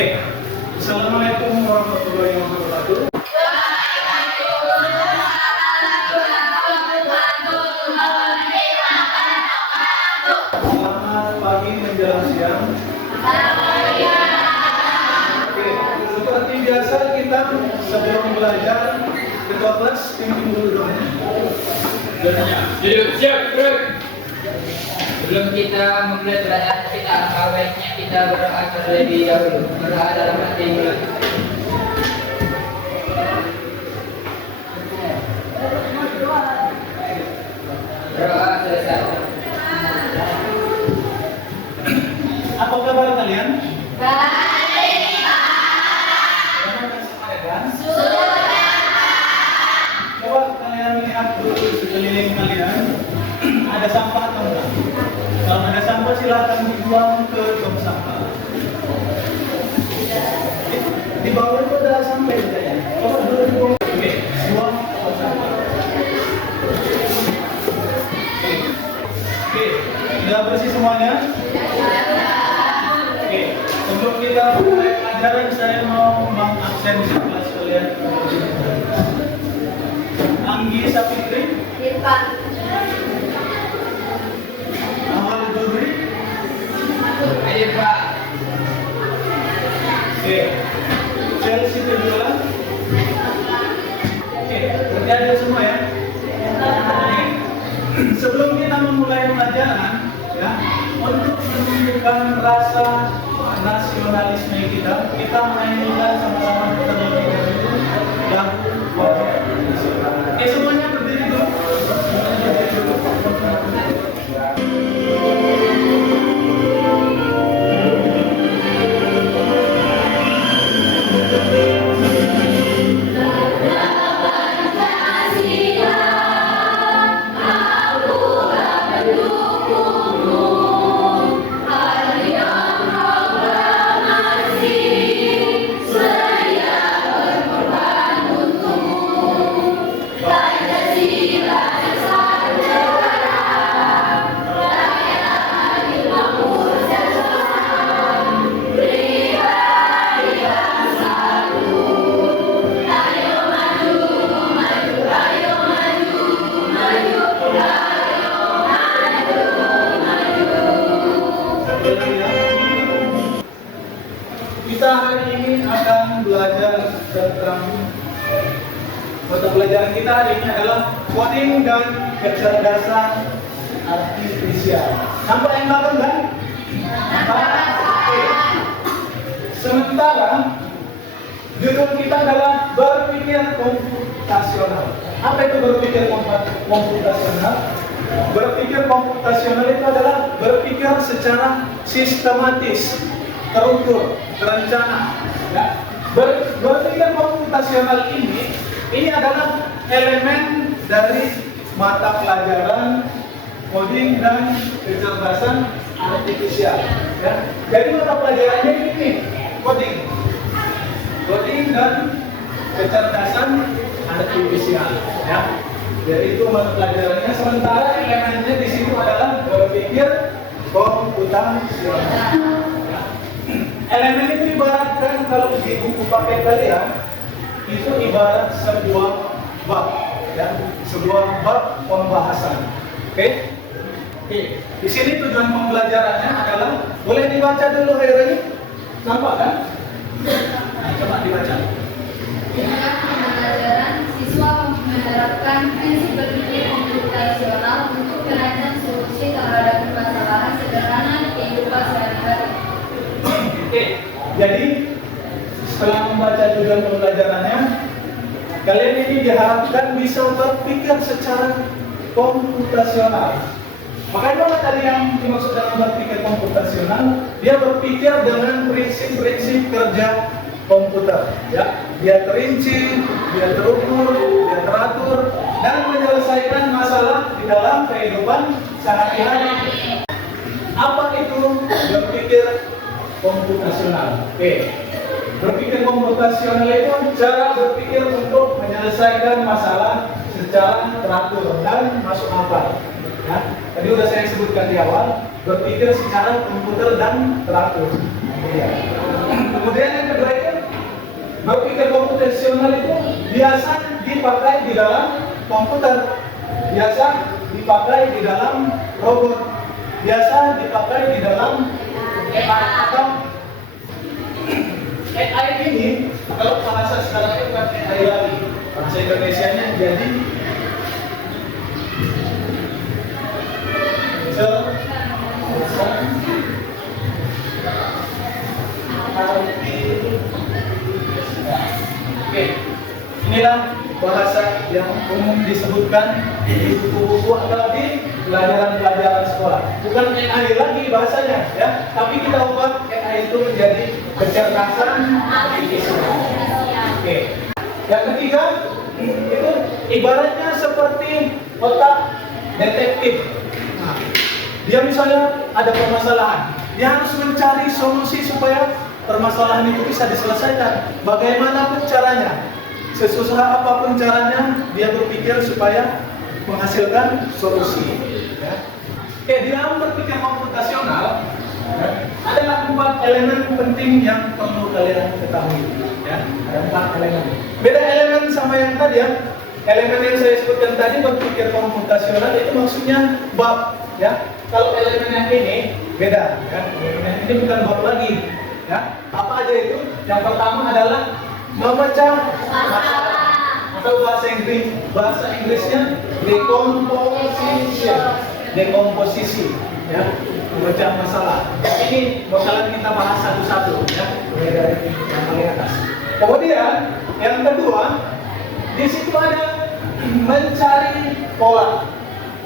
Oke, Assalamualaikum warahmatullahi wabarakatuh. Selamat pagi menjelang siang. Oke, seperti biasa kita sebelum belajar ketua kelas pimpin dulu dong. Duduk siap, bro. Sebelum kita memulai pelajaran kita, baiknya kita berdoa terlebih dahulu. Berdoa dalam hati dulu. Berdoa selesai. Apa kabar kalian? Baik, Kan? Coba kalian lihat dulu sekeliling kalian, ada sampah atau enggak? Kalau ada sampah silakan dibuang ke tong sampah. Di bawah itu ada sampah ya. Coba dulu dibuang. Oke, buang ke tong sampah. Oke, sudah bersih semuanya? Oke, sebelum kita mulai pelajaran saya mau mengabsensi kelas kalian. Anggi Sapitri, Irfan, Awal Duri. Ayo, Pak. Oke, Chelsea kedua. Oke, berarti ada semua ya. Oke. Sebelum kita memulai pelajaran, ya, untuk menunjukkan rasa nasionalisme kita menyanyikan sama-sama terlebih dahulu lagu Wajib Nasional. Oke, semuanya berdiri dulu. Semuanya berdiri dulu. Kita hari ini akan belajar tentang mata pelajaran kita hari ini adalah coding dan kecerdasan artifisial. Sampai yang belakang kan? Oke. Sementara judul kita adalah berpikir komputasional. Apa itu berpikir komputasional? Berpikir komputasional itu adalah berpikir secara sistematis, terukur, terencana. Ya. Berpikir komputasional ini adalah elemen dari mata pelajaran coding dan kecerdasan artifisial. Ya. Jadi mata pelajarannya ini coding dan kecerdasan artifisial. Ya. Jadi itu mata pelajarannya. Sementara elemennya di situ adalah berpikir komputasional. Elemen itu ibaratkan kalau di buku paket kalian itu ibarat sebuah bab, ya, sebuah bab pembahasan. Oke? Di sini tujuan pembelajarannya adalah boleh dibaca dulu hari ini, nampak kan? Nah, coba dibaca. Dengan pembelajaran, siswa menerapkan prinsip berpikir komputasional untuk merancang solusi terhadap permasalahan sederhana kehidupan sehari-hari. Oke, jadi setelah membaca tujuan pembelajarannya, kalian ini diharapkan bisa berpikir secara komputasional. Makanya apa tadi yang dimaksud dalam berpikir komputasional? Dia berpikir dengan prinsip-prinsip kerja komputer. Ya, dia terinci, dia terukur, dia teratur, dan menyelesaikan masalah di dalam kehidupan sehari-hari. Apa itu berpikir komputasional? Oke. Berpikir komputasional itu cara berpikir untuk menyelesaikan masalah secara teratur dan masuk akal. Ya, tadi sudah saya sebutkan di awal, berpikir secara komputer dan teratur. Ya. Kemudian yang kedua itu berpikir komputasional itu biasa dipakai di dalam komputer, biasa dipakai di dalam robot, biasa dipakai di dalam AI atau AI ini kalau bahasa sekarang itu bukan AI lagi, bahasa Indonesianya jadi Oke, inilah bahasa yang umum disebutkan di buku-buku atau di pelajaran-pelajaran sekolah. Bukan AI lagi bahasanya, ya, tapi kita ubah AI itu menjadi kecerdasan artifisial. Oke. Yang ketiga, itu ibaratnya seperti otak detektif. Nah, dia misalnya ada permasalahan, dia harus mencari solusi supaya permasalahan itu bisa diselesaikan. Bagaimanapun caranya, sesusah apapun caranya, dia berpikir supaya menghasilkan solusi. Ya. Oke, di dalam berpikir komputasional, ya, ada 4 elemen penting yang perlu kalian ketahui. Ya, ada 4 elemen. Beda elemen sama yang tadi ya. Elemen yang saya sebutkan tadi berpikir komputasional itu maksudnya bab. Ya, kalau elemen yang ini beda. Ya, elemen yang ini bukan bab lagi. Ya, apa aja itu? Yang pertama adalah memecah masalah atau bahasa Inggrisnya dekomposisi, ya, memecah masalah. Ini bakalan kita bahas satu-satu, ya, mulai dari yang paling atas. Kemudian yang kedua, di situ ada mencari pola,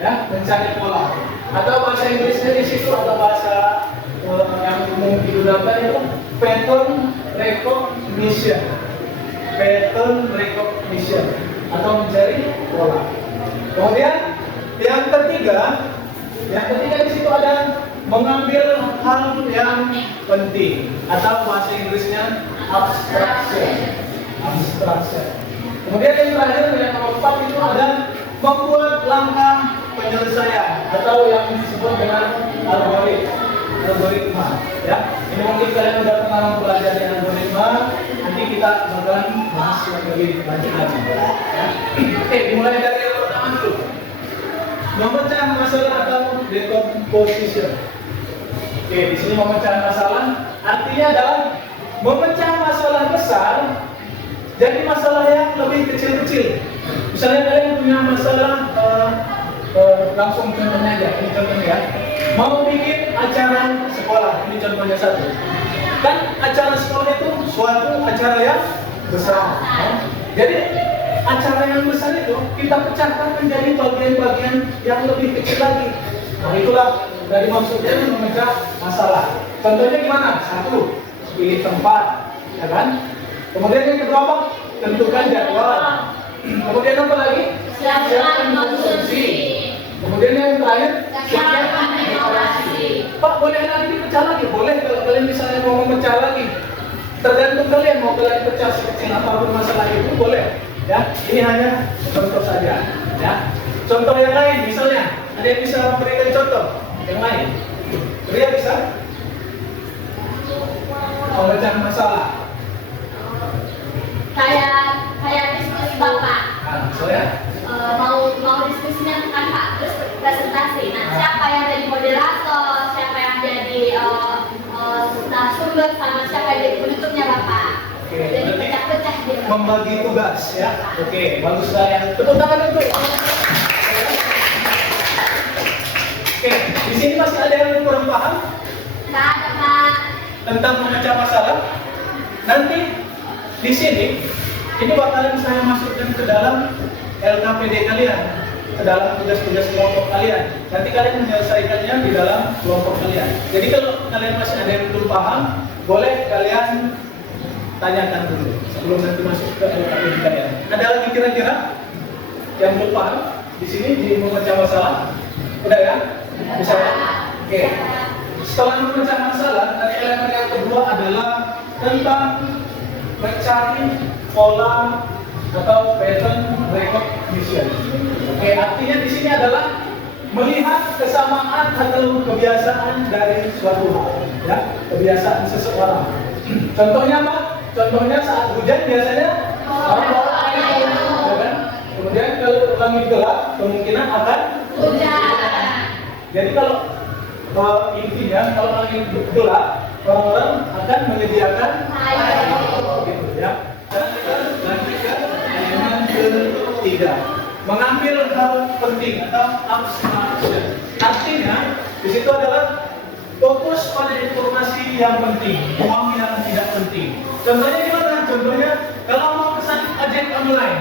ya, mencari pola. Atau bahasa Inggrisnya di situ atau bahasa yang umum digunakan itu pattern recognition atau mencari pola. Kemudian yang ketiga di situ ada mengambil hal yang penting atau bahasa Inggrisnya abstraction. Kemudian yang terakhir yang nomor 4 itu ada membuat langkah penyelesaian atau yang disebut dengan algoritma, ya. Ini mungkin kalian sudah pernah mempelajari algoritma, nanti kita bakalan bahas yang lebih lanjut lagi, ya. Oke, dimulai dari yang pertama dulu. Memecah masalah atau decomposition. Oke, di sini memecah masalah artinya adalah memecah masalah besar jadi masalah yang lebih kecil-kecil. Misalnya kalian punya masalah langsung contohnya aja, ini contohnya ya. Mau bikin acara sekolah, ini contohnya satu. Kan acara sekolah itu suatu acara yang besar. Ya. Jadi acara yang besar itu kita pecahkan menjadi bagian-bagian yang lebih kecil lagi. Nah, itulah dari maksudnya memecah masalah. Contohnya gimana? Satu, pilih tempat, ya kan? Kemudian yang kedua apa? Tentukan jadwal. Kemudian apa lagi? Siapkan konsumsi. Kemudian yang terakhir, siapkan dekorasi. Pak, boleh lagi dipecah lagi? Boleh kalau kalian misalnya mau memecah lagi. Tergantung kalian mau kalian pecah sekecil apapun masalah itu boleh. Ya, ini hanya contoh saja. Ya, contoh yang lain misalnya, ada yang bisa memberikan contoh yang lain? Ria bisa? Memecah masalah. Kayak diskusi Bapak. Nah, saya mau diskusinya tentang Pak, terus presentasi. Nah, siapa yang jadi moderator, siapa yang jadi narasumber, sama siapa yang jadi penutupnya Bapak. Oke, Jadi pecah-pecah gitu. membagi tugas ya. Oke, bagus sekali. Tepuk tangan untuk. Oke, di sini masih ada yang kurang paham Nggak ada Pak. tentang memecah masalah. Nanti di sini ini bakalan saya masukkan ke dalam LKPD kalian, ke dalam tugas-tugas kelompok kalian. Nanti kalian menyelesaikannya di dalam kelompok kalian. Jadi kalau kalian masih ada yang belum paham, boleh kalian tanyakan dulu sebelum nanti masuk ke LKPD kalian. Ada lagi kira-kira yang belum paham di sini di memecah masalah? Udah ya? Bisa ya? Oke. Setelah memecah masalah, tadi elemen yang kedua adalah tentang mencari pola atau pattern recognition. Oke, artinya di sini adalah melihat kesamaan atau kebiasaan dari suatu hal, ya, kebiasaan seseorang. Contohnya apa? Contohnya saat hujan biasanya orang bawa air, ya kan? Kemudian kalau langit gelap kemungkinan akan Hujan. jadi kalau intinya kalau langit gelap orang-orang akan menyediakan Air. gitu ya. Dan kita lanjut ke elemen ketiga, mengambil hal penting atau abstraction. Artinya di situ adalah fokus pada informasi yang penting, buang yang tidak penting. Contohnya gimana? Contohnya kalau mau pesan ojek online,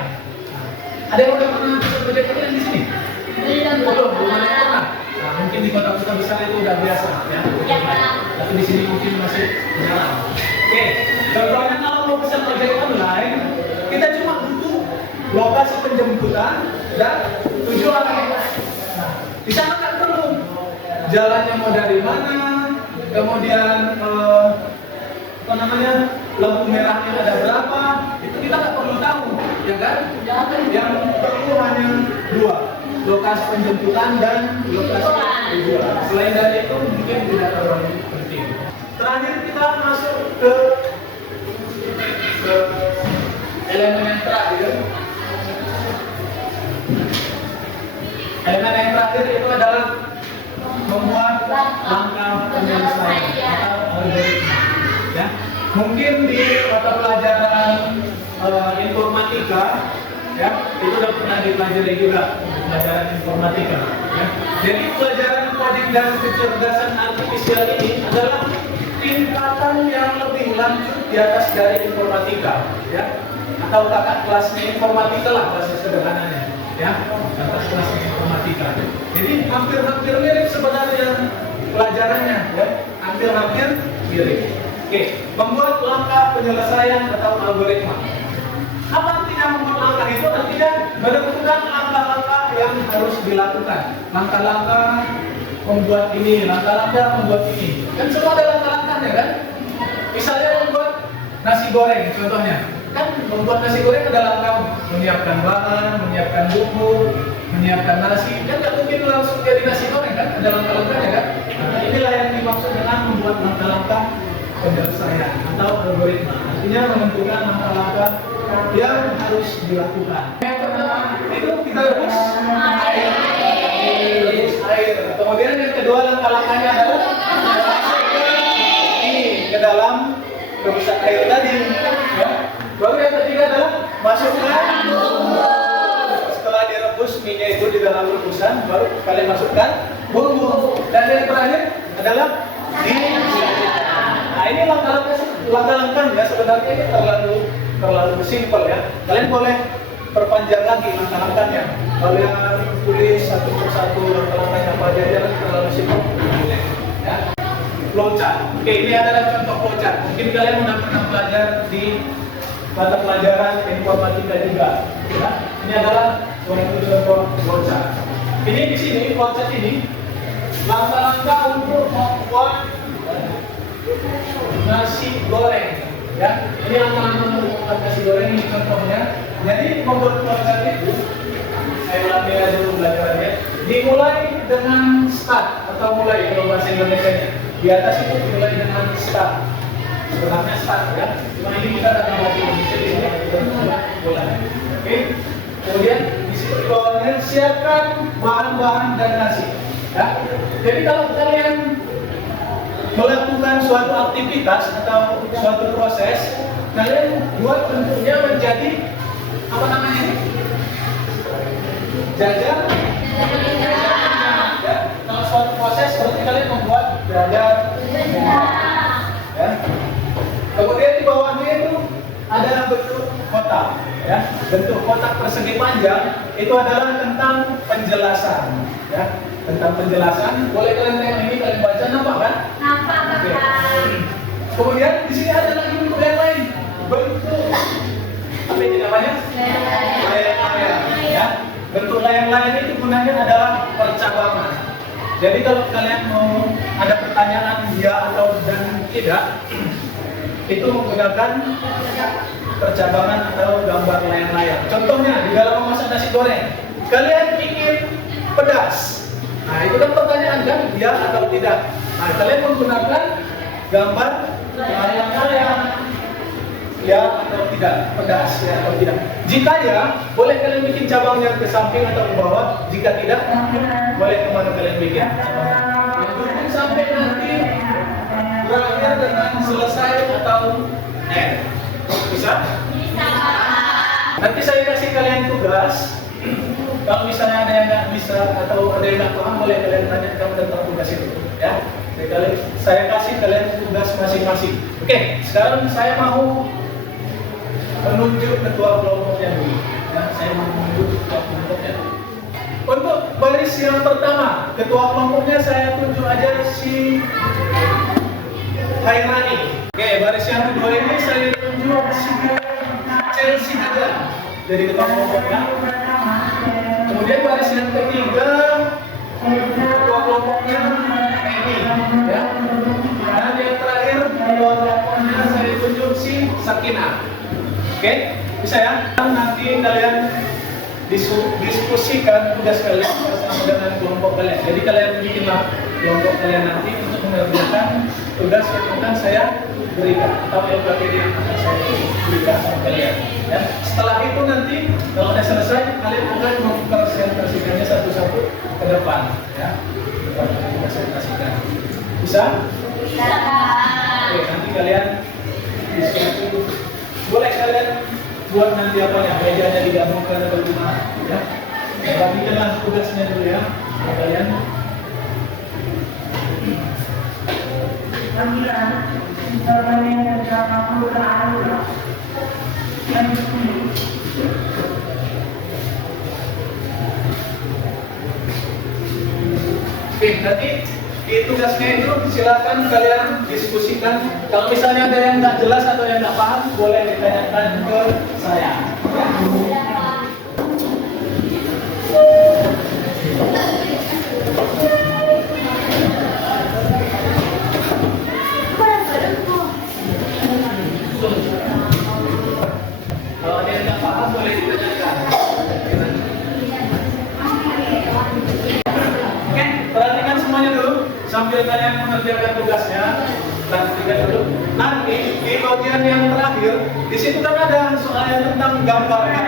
ada yang udah pernah pesan ojek online di sini? Belum ada yang pernah. Nah, mungkin di kota-kota besar itu udah biasa ya. Ya, Pak. Tapi di sini mungkin masih jarang. Oke, contohnya kalau mau pesan ojek online, kita cuma butuh lokasi penjemputan dan tujuan. Nah, di sana nggak perlu jalannya mau dari mana, kemudian apa namanya, lampu merahnya ada berapa, itu kita nggak perlu tahu, ya kan? Yang perlu hanya dua, lokasi penjemputan dan lokasi tujuan. Selain dari itu mungkin tidak terlalu penting. Terakhir kita masuk ke elemen yang terakhir. Elemen yang terakhir itu adalah membuat langkah penyelesaian atau algoritma. Ya, mungkin di mata pelajaran informatika, ya itu sudah pernah dipelajari juga pelajaran informatika. Ya. Jadi pelajaran coding dan kecerdasan artifisial ini adalah tingkatan yang lebih lanjut di atas dari informatika, ya, atau kakak kelasnya informatika lah bahasa sederhananya. Ya, kakak kelasnya informatika. Jadi hampir-hampir mirip sebenarnya pelajarannya, ya, hampir-hampir mirip. Oke, membuat langkah penyelesaian atau algoritma. Apa artinya membuat langkah itu? Artinya menentukan langkah-langkah yang harus dilakukan. Langkah-langkah membuat ini, langkah-langkah membuat ini. Kan semua ada langkah-langkahnya kan? Misalnya membuat nasi goreng contohnya. Kan membuat nasi goreng ada langkah menyiapkan bahan, menyiapkan bumbu, menyiapkan nasi. Kan nggak mungkin langsung jadi nasi goreng kan? Ada langkah-langkahnya kan? Nah, inilah yang dimaksud dengan membuat langkah-langkah penyelesaian atau algoritma. Artinya menentukan langkah-langkah yang harus dilakukan. Yang pertama itu kita rebus air. Kemudian yang kedua langkah-langkahnya adalah ke dalam rebusan air tadi. Ya. Baru yang ketiga adalah masukkan. Setelah direbus minyak itu di dalam rebusan, baru kalian masukkan bumbu. Dan yang terakhir adalah Nah ini langkah-langkah ya, sebenarnya ini terlalu simpel ya. Kalian boleh perpanjang lagi langkah-langkahnya. Kalian tulis satu persatu langkah-langkahnya apa aja, jangan terlalu simpel. Ya. Flowchart. Oke, ini adalah contoh flowchart. Mungkin kalian sudah pernah belajar di mata pelajaran informatika juga. Ya. Ini adalah contoh flowchart. Ini di sini flowchart ini langkah-langkah untuk membuat nasi goreng, ya. Ini langkah-langkah untuk membuat nasi goreng ini contohnya. Jadi membuat flowchart itu, saya ulangi dulu pelajarannya. Dimulai dengan start atau mulai kalau bahasa Indonesia-nya. Di atas itu dimulai dengan start. Sebenarnya start ya. Cuma ini kita akan bahasa Indonesia di sini mulai. Oke. Kemudian di situ di bawahnya siapkan bahan-bahan dan nasi. Ya. Jadi kalau kalian melakukan suatu aktivitas atau suatu proses, kalian buat bentuknya menjadi apa namanya ini? Jajar. Ya. Kalau suatu proses berarti kalian membuat jajar. Ya. Kemudian di bawahnya itu ada bentuk kotak. Ya. Bentuk kotak persegi panjang itu adalah tentang penjelasan. Ya. Tentang penjelasan, boleh kalian lihat ini, kalian baca nampak kan? Nampak, Kakak. Kemudian di sini ada lagi bentuk yang lain, bentuk apa ini namanya? Layang-layang. Ya. Bentuk layang-layang itu gunanya adalah percabangan. Jadi kalau kalian mau ada pertanyaan ya atau dan tidak, itu menggunakan percabangan atau gambar layang-layang. Contohnya di dalam memasak nasi goreng, kalian ingin pedas. Nah itu kan pertanyaan kan, ya atau tidak. Nah kalian menggunakan gambar layang-layang ya atau tidak, pedas ya atau tidak. Jika ya, boleh kalian bikin cabangnya ke samping atau ke bawah. Jika tidak, boleh kemana kalian bikin. Tunggu sampai nanti berakhir dengan selesai atau bisa? Bisa. Nanti saya kasih kalian tugas. Kalau misalnya ada yang nggak bisa atau ada yang nggak paham, boleh kalian tanyakan tentang tugas itu, ya. Saya kasih kalian tugas masing-masing. Oke, sekarang saya mau menunjuk ketua kelompoknya dulu. Ya, saya mau menunjuk ketua kelompoknya. Untuk baris yang pertama, ketua kelompoknya saya tunjuk aja si Hairani. Oke, baris yang kedua ini saya tunjuk si Chelsea juga dari ketua kelompoknya. Kemudian baris yang ketiga ketua kelompoknya Emi, ya. Dan yang terakhir ketua kelompoknya saya tunjuk si Sakina. Oke, bisa ya? Nanti kalian diskusikan tugas kalian bersama dengan kelompok kalian. Jadi kalian bikinlah kelompok kalian nanti untuk mengerjakan tugas yang akan saya berikan atau yang materi yang akan saya berikan sama kalian. Ya. Setelah itu nanti kalau sudah selesai kalian akan mempresentasikannya satu-satu ke depan. Ya, presentasikan. Bisa? Bisa. Oke, nanti kalian diskusi. Boleh kalian buat nanti apa ya, mejanya digabungkan atau gimana, ya. Bagikanlah tugasnya dulu ya, kalian. Oke, nanti di tugasnya itu silakan kalian diskusikan. Kalau misalnya ada yang nggak jelas atau yang nggak paham, boleh ditanyakan ke saya. Kalau ada yang nggak paham, boleh ditanyakan. Oke, perhatikan semuanya dulu sambil kalian mengerjakan tugasnya. Perhatikan dulu. Nanti di bagian yang terakhir, di situ kan ada soalnya tentang gambar kan?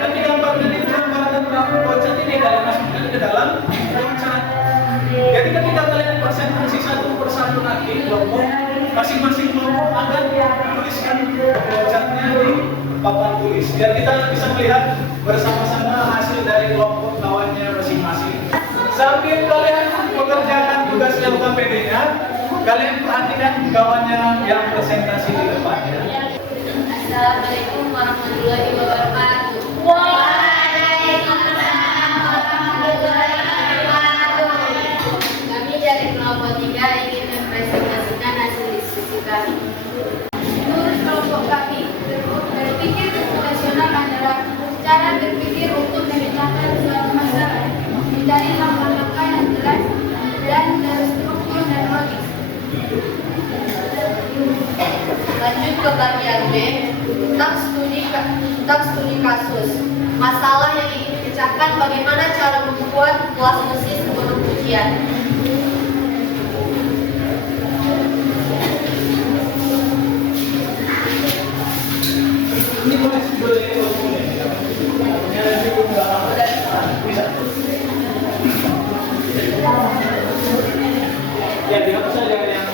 Nanti gambar ini gambar tentang loncat ini kalian masukkan ke dalam loncat. Jadi ketika kalian presentasi satu persatu nanti kelompok, masing-masing kelompok akan menuliskan loncatnya di papan tulis. Biar kita bisa melihat bersama-sama hasil dari kelompok kawannya masing-masing. Sambil kalian mengerjakan tugasnya UKPD-nya, kalian perhatikan kawannya yang presentasi di depannya. Assalamualaikum warahmatullahi wabarakatuh. Waalaikumsalam warahmatullahi wabarakatuh. Kami dari kelompok 3 ingin mempresentasikan hasil diskusi kami. Menurut kelompok kami, berpikir rasional adalah cara berpikir untuk memecahkan suatu masalah mencari langkah-langkah yang jelas dan terstruktur dan logis. Lanjut ke bagian B, tak studi kasus. Masalah yang ingin dipecahkan bagaimana cara membuat kelas mesin sebelum ujian. Ini boleh bisa. Ya, dihapus saja yang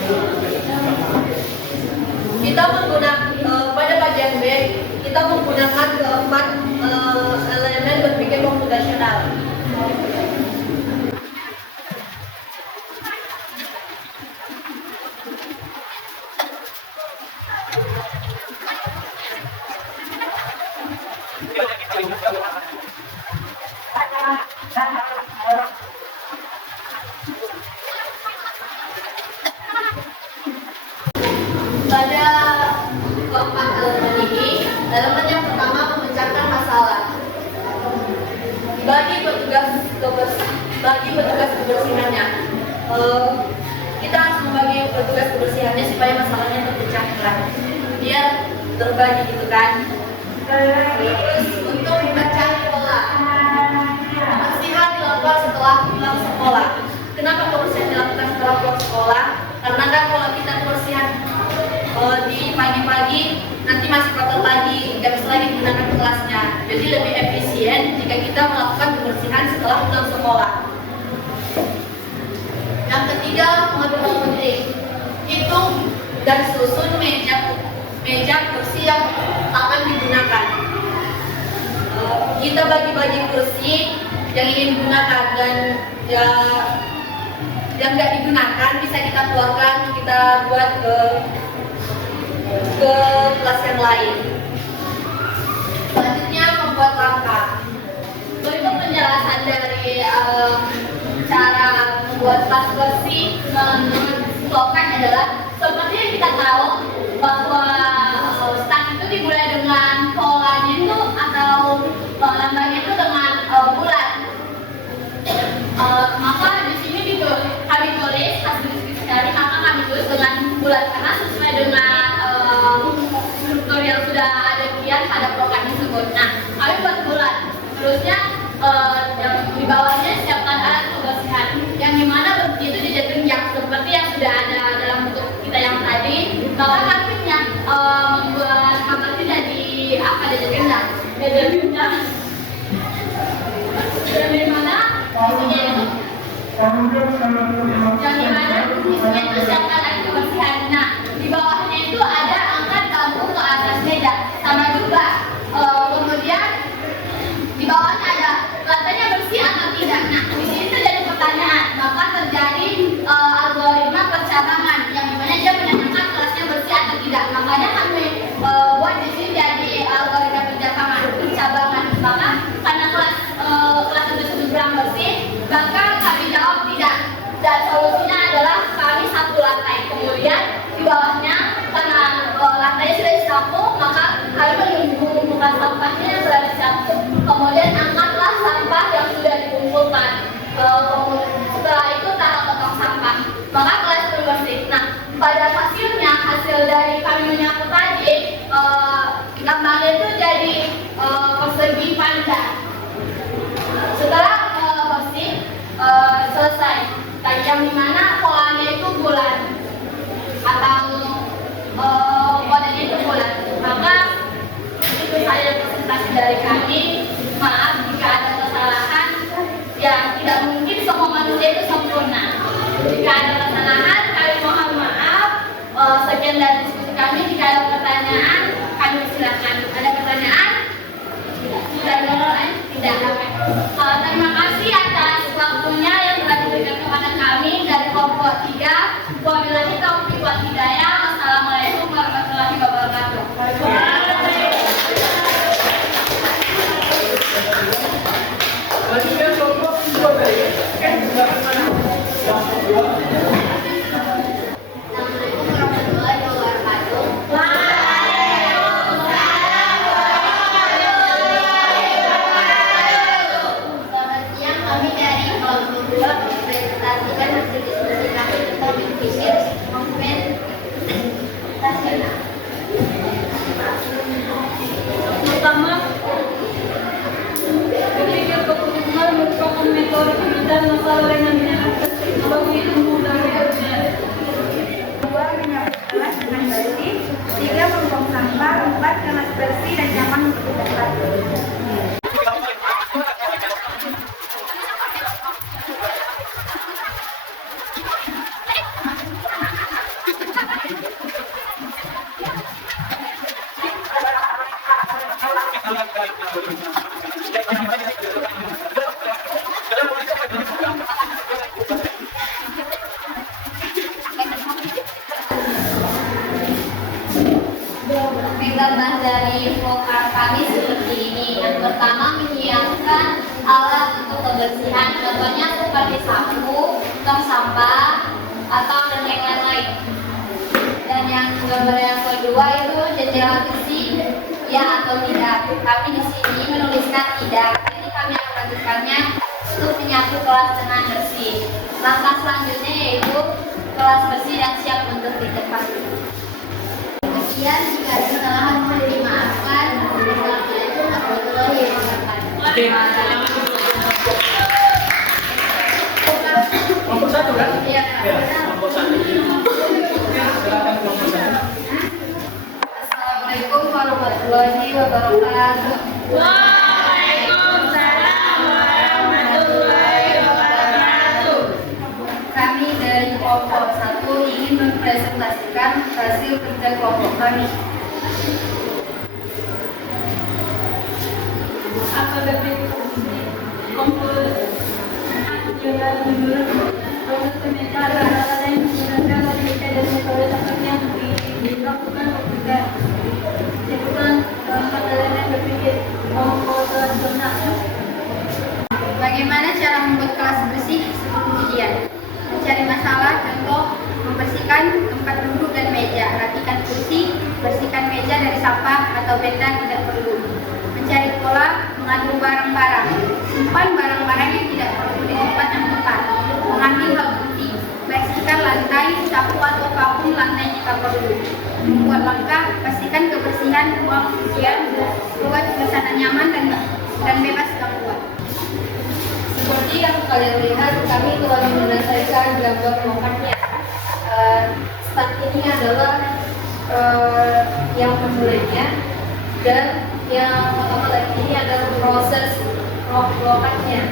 Kita menggunakan pada bagian B, kita menggunakan keempat elemen berpikir komputasional. Pada keempat elemen ini, elemen yang pertama memecahkan masalah. Bagi petugas kebersihannya, kita harus membagi petugas kebersihannya supaya masalahnya terpecahkan, biar terbagi gitu kan. Terus untuk mencari pola, pembersihan dilakukan setelah pulang sekolah. Kenapa pembersihan dilakukan setelah pulang sekolah? Karena kan kalau kita kebersihan di pagi-pagi nanti masih kotor lagi, nggak bisa lagi digunakan kelasnya. Jadi lebih efisien jika kita melakukan kebersihan setelah pulang sekolah. Yang ketiga, pengaduan penting. Hitung dan susun meja kursi yang akan digunakan. Kita bagi-bagi kursi yang ingin digunakan dan yang nggak digunakan bisa kita keluarkan, kita buat ke kelas yang lain. Selanjutnya membuat langkah. Untuk penjelasan dari cara membuat kelas bersih menurut slogan adalah seperti yang kita tahu bahwa start itu dimulai dengan polanya itu atau lambangnya itu dengan bulat. Maka di sini kami tulis hasil diskusi kami, maka kami tulis dengan bulat karena sesuai dengan struktur yang sudah ada pada program tersebut. Nah, kami buat bulat. Terusnya yang di bawahnya siapkan alat kebersihan yang dimana bentuknya itu dijenjang seperti yang sudah ada dalam bentuk kita yang tadi. Maka kami membuat gambar itu jadi apa? Dijenjang. Dan di mana isinya itu siapkan alat kebersihan. Nah, di bawahnya itu ada angkat lampu ke atas meja, sama juga. Kemudian di bawahnya ada lantainya bersih atau tidak. Nah, di sini terjadi pertanyaan, maka terjadi algoritma percabangan yang dimana dia menanyakan kelasnya bersih atau tidak. Makanya kami buat di sini jadi algoritma percabangan. Maka karena kelas itu kurang bersih, maka kami jawab tidak. Dan solusinya adalah kami satu lantai. Kemudian di bawahnya karena lantainya sudah disapu, maka kami mengumpulkan sampahnya yang sudah disapu. Kemudian angkatlah sampah yang sudah dikumpulkan. Setelah itu taruh ke tong sampah. Maka kelas itu bersih. Nah, pada hasilnya, hasil dari kami menyapu tadi, lambangnya itu jadi persegi panjang. Setelah bersih, selesai. Yang dimana polanya itu bulat atau kodenya itu bulat. Maka itu saja presentasi dari kami. Maaf jika ada kesalahan. Ya, tidak mungkin semua manusia itu sempurna. Jika ada kesalahan, kami mohon maaf. Sekian dari diskusi kami. Jika ada pertanyaan, kami silakan. Ada pertanyaan? Tidak ada lain? Tidak. Terima kasih atas waktunya yang telah diberikan kepada kami dari kelompok 3. Wabillahi taufiq wal hidayah. Wassalamualaikum warahmatullahi wabarakatuh. Selanjutnya kelompok 2 tadi. Silakan mana? Kelompok 2. Assalamualaikum warahmatullahi wabarakatuh. Selamat siang, kami dari kelompok 2 mempresentasikan hasil diskusi kami tentang berpikir movement nasional. Pertama, berpikir keputusan merupakan metode penyelesaian masalah dengan menggunakan teknologi yang mudah dikerjakan. 2. Menyapu kelas dengan bersih. 3. Membuang sampah. 4. Kelas bersih dan nyaman untuk didapat. Gambar dari vokal kami seperti ini. Yang pertama, menyiapkan alat untuk kebersihan, contohnya seperti sapu, tong sampah, atau dan yang lain-lain. Dan yang gambar yang kedua itu jendela besi, ya atau tidak. Kami di sini menuliskan tidak, jadi kami akan lanjutkannya untuk menyapu kelas dengan bersih. Langkah selanjutnya yaitu kelas bersih dan siap untuk ditempati. Sekian, jika ada kesalahan mohon dimaafkan. Wassalamualaikum warahmatullahi wabarakatuh. Kelompok 1 kan? Iya. Ya, kelompok 1. warahmatullahi wabarakatuh. Waalaikumsalam warahmatullahi wabarakatuh. Kami dari kelompok 1 ingin mempresentasikan hasil kerja kelompok kami. Apa lebih kumpul juga menurut proses pemecatan rata yang menggunakan logika dan metode seperti yang dilakukan ketika dilakukan kesadaran yang berpikir komposional. Bagaimana cara membuat kelas bersih seperti ujian? Mencari masalah, contoh membersihkan tempat duduk dan meja, rapikan kursi, bersihkan meja dari sampah atau benda tidak perlu. Mencari pola, mengatur barang-barang, simpan barang-barang yang tidak perlu di tempat yang tepat. Mengambil hal penting, bersihkan lantai, sapu atau vakum lantai jika perlu. Membuat langkah, pastikan kebersihan ruang ujian, buat suasana nyaman dan bebas gangguan. Seperti yang kalian lihat, kami telah menyelesaikan gambar pokoknya. Start ini adalah yang memulainya, dan yang otomatis ini adalah proses lokatnya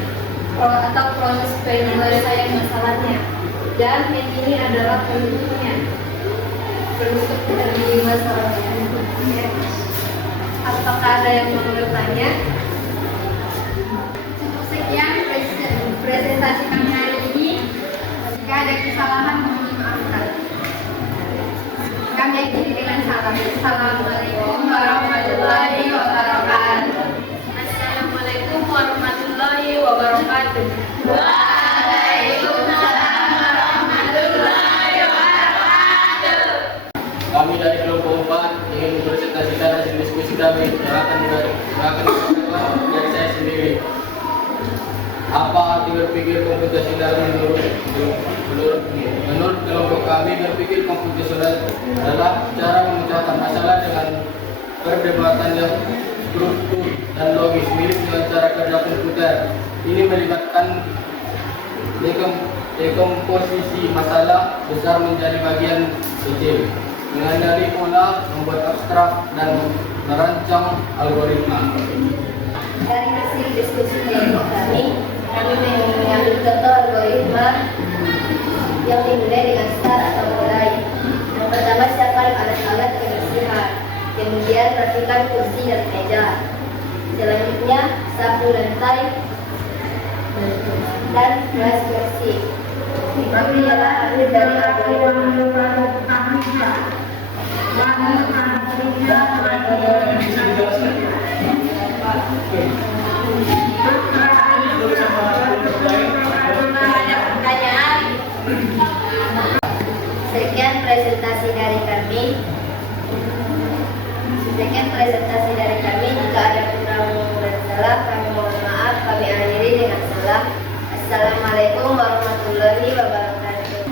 atau proses penyelesaian masalahnya, dan yang ini adalah bentuknya, bentuk dari masalahnya. Apakah ada yang mau bertanya? Cukup sekian presentasi kami hari ini. Jika ada kesalahan mohon dimaafkan. Kami akhiri dengan salam. Assalamualaikum warahmatullahi wabarakatuh. Assalamualaikum warahmatullahi wabarakatuh. Waalaikumsalam warahmatullahi wabarakatuh. Kami dari kelompok 4 ingin mempresentasikan hasil diskusi kami yang akan dilakukan dari saya sendiri. Apa arti berpikir komputasional menurut kelompok kami? Berpikir komputasional adalah cara memecahkan masalah dengan perdebatan yang struktur dan logis mirip dengan cara kerja komputer. Ini melibatkan dekomposisi masalah besar menjadi bagian kecil, mengenali pola, membuat abstrak, dan merancang algoritma. Dari hasil diskusi kelompok kami mengambil contoh algoritma yang dimulai dengan start atau mulai. Yang pertama, siapkan alat-alat kebersihan, kemudian rapikan kursi dan meja. Selanjutnya, sapu lantai dan kelas bersih. Itu ialah akhir dari algoritma. Bisa dijelaskan? Ada pertanyaan? Sekian presentasi dari kami. Jika ada kurang dan salah, kami mohon maaf. Kami akhiri dengan salam. Assalamualaikum warahmatullahi wabarakatuh.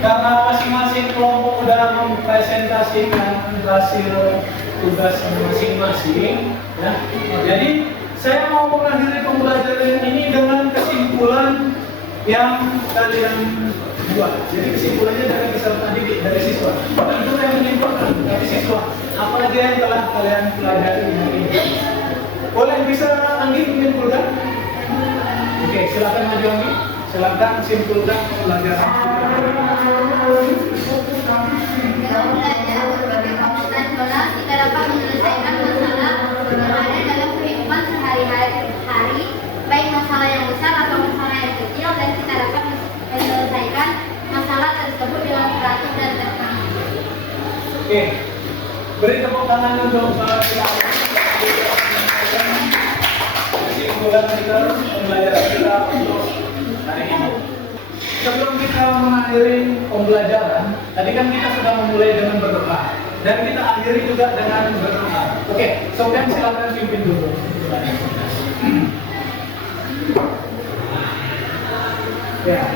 Karena masing-masing kelompok sudah mempresentasikan hasil tugas masing-masing, ya. Jadi saya mau mengakhiri pembelajaran ini dengan kesimpulan yang kalian buat. Jadi kesimpulannya dari peserta didik, dari siswa. Bukan itu yang menyimpulkan, tapi siswa. Apalagi yang telah kalian pelajari hari ini. Boleh bisa Anggi menyimpulkan? Oke, silakan maju Anggi. Silakan simpulkan pelajaran. Dalam belajar berbagai komponen bola, kita dapat menyelesaikan masalah yang ada dalam kehidupan sehari-hari, baik masalah yang besar atau masalah yang kecil, dan kita dapat menyelesaikan masalah tersebut dengan teratur dan terpaham. Oke, beri tepuk tangan untuk kesimpulan kita pembelajaran kita untuk hari ini. Sebelum kita mengakhiri pembelajaran, tadi kan kita sudah memulai dengan berdoa dan kita akhiri juga dengan berdoa. Oke, Sofian silakan pimpin dulu. Ya.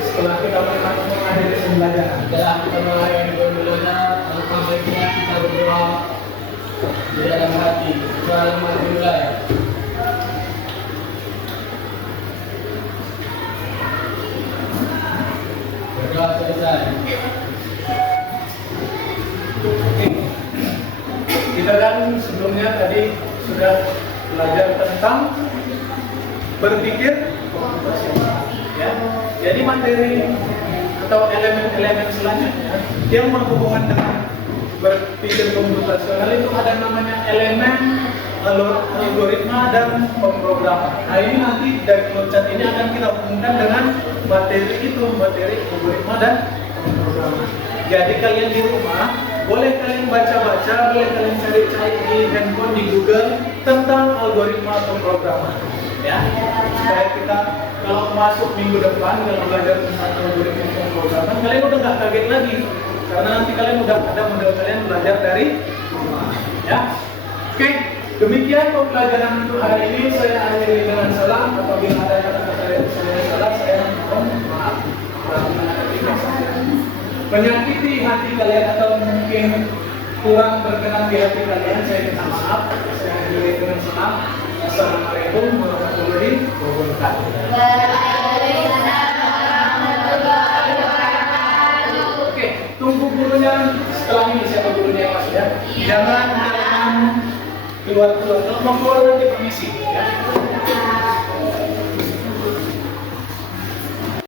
Setelah kita mengakhiri pembelajaran, Setelah kita mengakhiri pembelajaran, alangkah baiknya kita berdoa di dalam hati. Alhamdulillah. Berdoa selesai. pelajaran sebelumnya tadi sudah belajar tentang berpikir komputasional. Ya. Jadi materi atau elemen-elemen selanjutnya yang berhubungan dengan berpikir komputasional itu ada namanya elemen, algoritma, dan pemrograman. Nah ini nanti dari flowchart ini akan kita hubungkan dengan materi itu, materi algoritma dan pemrograman. Jadi kalian di rumah boleh kalian baca-baca, boleh kalian cari-cari di handphone, di Google tentang algoritma pemrograman. Ya, supaya kita kalau masuk minggu depan kalau belajar tentang algoritma pemrograman, kalian udah nggak kaget lagi karena nanti kalian udah ada model kalian belajar dari rumah. Ya, oke. Demikian pembelajaran untuk hari ini. Saya akhiri dengan salam. Apabila ada kata-kata yang saya salah, saya mohon maaf. Menyakiti hati kalian atau mungkin kurang berkenan di hati kalian, saya minta maaf. Saya akhiri dengan salam. Assalamualaikum warahmatullahi wabarakatuh. Oke, tunggu gurunya setelah ini. Siapa gurunya, Mas ya? Jangan keluar. Kalau mau keluar nanti permisi.